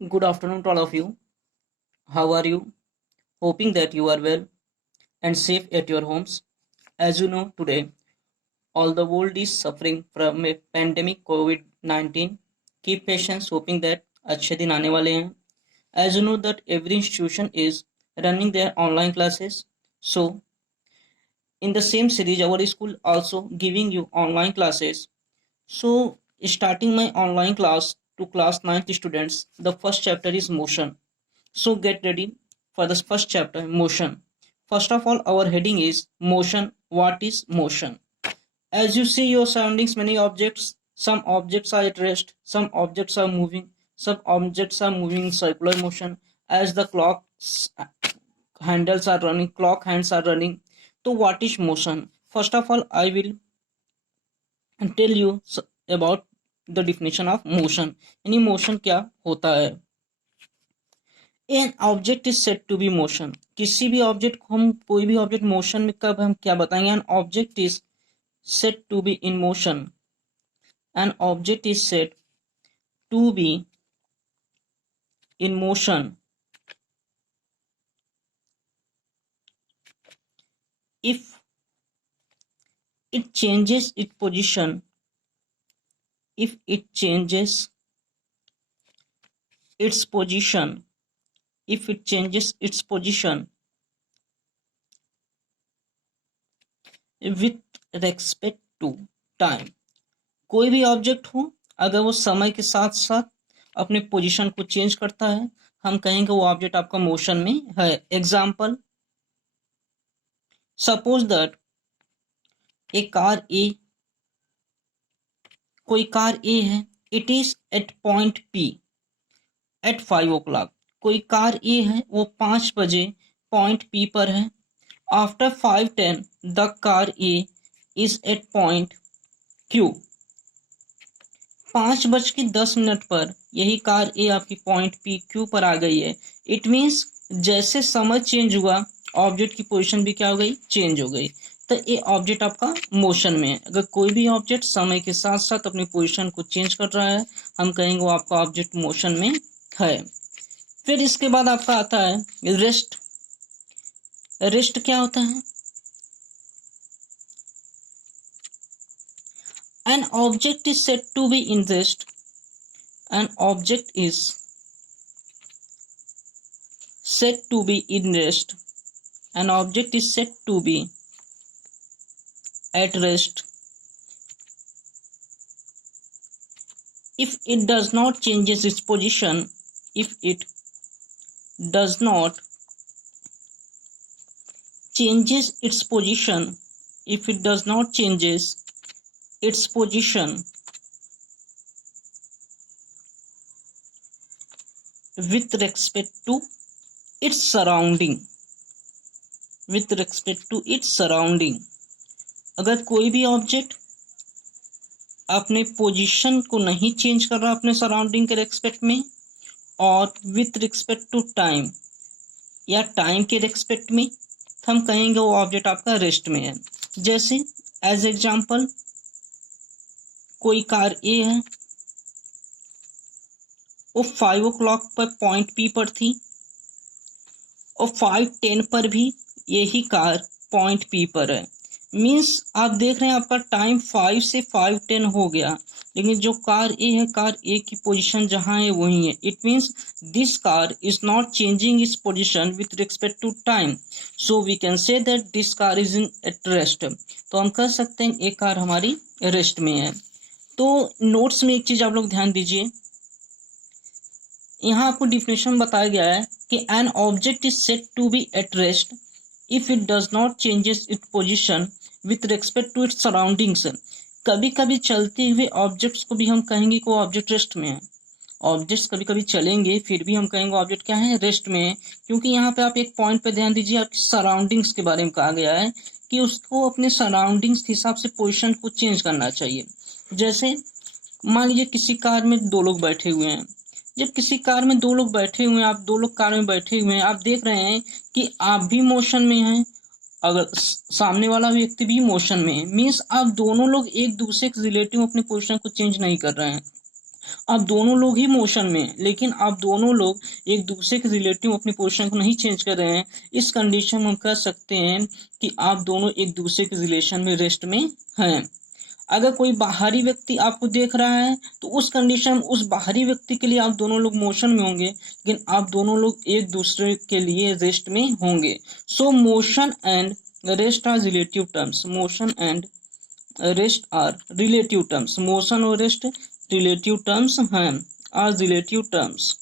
Good afternoon to all of you. How are you? Hoping that you are well and safe at your homes. As you know, today all the world is suffering from a pandemic COVID-19. Keep patience, hoping that अच्छे दिन आने वाले हैं. As you know that every institution is running their online classes. So in the same series, our school also giving you online classes. So starting my online class to class 9th students, the first chapter is motion. So get ready for the first chapter, motion. First of all, our heading is motion. What is motion? As you see your surroundings, many objects, some objects are at rest, some objects are moving, some objects are moving in circular motion. As the clock handles are running, clock hands are running. So what is motion? First of all, I will tell you about the definition of motion. यानी motion क्या होता है? An object is said to be motion. किसी भी object को हम कोई भी ऑब्जेक्ट मोशन में कब हम क्या बताएंगे? An object is said to be in motion. An object is said to be in motion if it changes its position. If it changes its position. If it changes its position with respect to time. कोई भी object हो, अगर वो समय के साथ साथ अपने पोजीशन को चेंज करता है, हम कहेंगे वो ऑब्जेक्ट आपका मोशन में है. Example, suppose that a car A, कोई कार ए है, it is at point P at 5 o'clock. कोई कार ए है, वो 5 बजे पॉइंट पी पर है. After 5:10 the car A is at point Q. 5:10 पर यही कार ए आपकी पॉइंट पी क्यू पर आ गई है. इट मीन्स जैसे समय चेंज हुआ, ऑब्जेक्ट की पोजीशन भी क्या हो गई? चेंज हो गई. तो ये ऑब्जेक्ट आपका मोशन में है. अगर कोई भी ऑब्जेक्ट समय के साथ साथ अपनी पोजीशन को चेंज कर रहा है, हम कहेंगे वो आपका ऑब्जेक्ट मोशन में है. फिर इसके बाद आपका आता है रेस्ट. रेस्ट क्या होता है? An object is said to be in rest. An object is said to be in rest. An object is said to be at rest if it does not changes its position. If it does not changes its position. If it does not changes its position with respect to its surrounding. With respect to its surrounding. अगर कोई भी object अपने position को नहीं change कर रहा अपने surrounding के रेस्पेक्ट में, और विथ रिस्पेक्ट टू टाइम या टाइम के रेस्पेक्ट में, तो हम कहेंगे वो ऑब्जेक्ट आपका रेस्ट में है. जैसे एज एग्जाम्पल, कोई कार ए है, वो 5 o'clock पर पॉइंट पी पर थी, और 5:10 पर भी यही कार पॉइंट पी पर है. मीन्स आप देख रहे हैं आपका टाइम 5 से 5:10 हो गया, लेकिन जो कार ए है, कार ए की पोजीशन जहां है वही है. It means this car is not changing its position with respect to time. So we can say that this car is in at rest. तो हम कह सकते हैं एक कार हमारी रेस्ट में है. तो नोट्स में एक चीज आप लोग ध्यान दीजिए, यहाँ आपको डिफिनेशन बताया गया है कि an object is said to be at rest if it does not changes its position with respect to its surroundings. कभी कभी चलते हुए ऑब्जेक्ट्स को भी हम कहेंगे कि वो ऑब्जेक्ट रेस्ट में है. ऑब्जेक्ट्स कभी कभी चलेंगे, फिर भी हम कहेंगे ऑब्जेक्ट क्या है? रेस्ट में है. क्योंकि यहाँ पे आप एक पॉइंट पे ध्यान दीजिए, आपकी सराउंडिंग्स के बारे में कहा गया है कि उसको अपने सराउंडिंग्स के हिसाब से पोजीशन को चेंज करना चाहिए. जैसे मान लीजिए किसी कार में 2 लोग बैठे हुए हैं. जब किसी कार में 2 लोग बैठे हुए हैं, आप 2 लोग कार में बैठे हुए हैं, आप देख रहे हैं कि आप भी मोशन में हैं, अगर सामने वाला व्यक्ति भी मोशन में है. मीन्स आप दोनों लोग एक दूसरे के रिलेटिव अपनी पोजीशन को चेंज नहीं कर रहे हैं. आप दोनों लोग ही मोशन में हैं, लेकिन आप दोनों लोग एक दूसरे के रिलेटिव अपनी पोजीशन को नहीं चेंज कर रहे हैं। इस कंडीशन में हम कह सकते हैं कि आप दोनों एक दूसरे के रिलेशन में रेस्ट में हैं। अगर कोई बाहरी व्यक्ति आपको देख रहा है तो उस कंडीशन में उस बाहरी व्यक्ति के लिए आप दोनों लोग मोशन में होंगे, लेकिन आप दोनों लोग एक दूसरे के लिए रेस्ट में होंगे। So motion and rest are relative terms. Motion and rest are relative terms. Motion और रेस्ट रिलेटिव टर्म्स हैं, आर रिलेटिव टर्म्स।